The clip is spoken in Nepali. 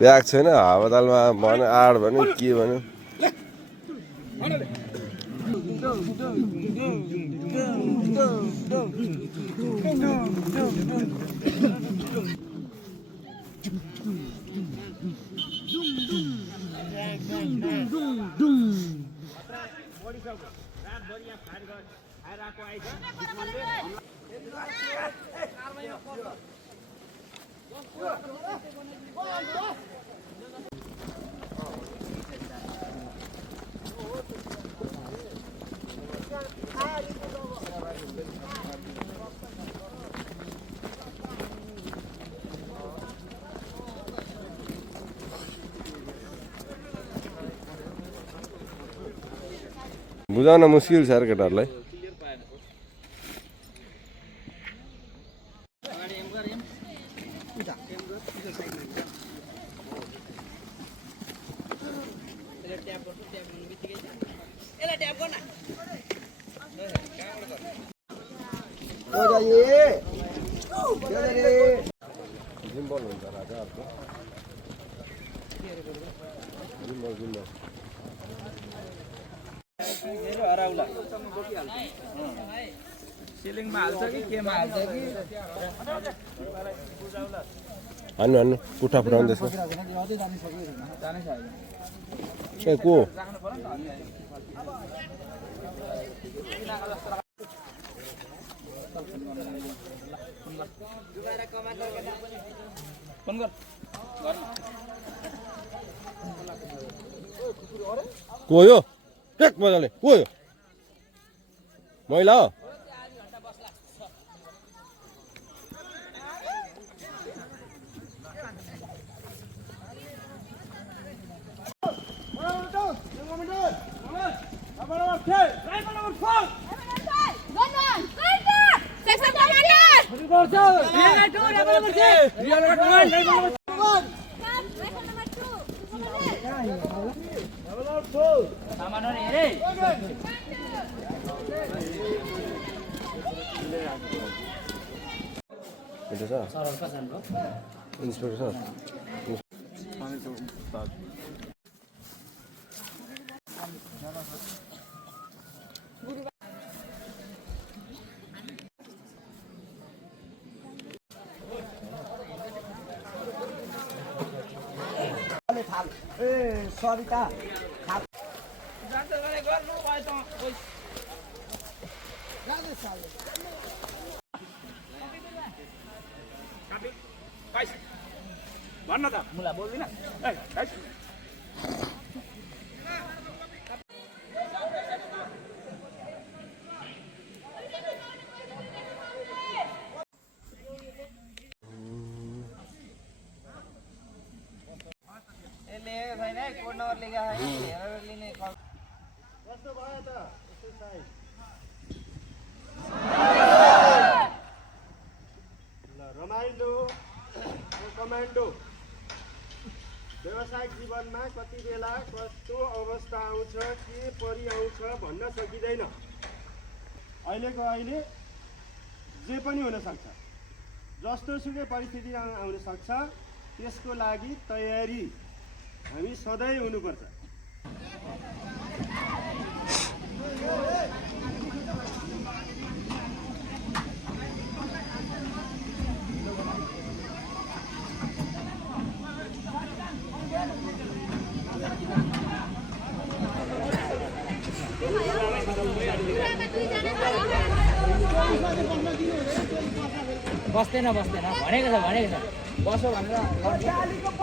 ब्याग छैन हावातालमा भन्यो आड भन्यो के भन्यो बुझाउन मुस्किल छ केटाहरूलाई जिम्बल हुन्छ राजा अर्को जिम्बल सिलिङमा हाल्छ कि केमा हाल्छ कि हान्नु हान्नु पुट्ठा फुटाउँदैछ ए को को यो एक मजाले को यो महिला हो इन्सपेक्टर सरिता भन्न त मुला बोल्दिन कोड नम्बर लेखा है हेरेर लिने कल कस्तो भयो त ल रमाइलो कमान्डो व्यावसायिक जीवनमा कति बेला कस्तो अवस्था आउँछ के परि आउँछ भन्न सकिँदैन अहिलेको अहिले जे पनि हुन सक्छ जस्तो सुकै परिस्थिति आउन सक्छ त्यसको लागि तयारी हामी सधैँ हुनुपर्छ बस्दैन भनेको छ बसो भनेर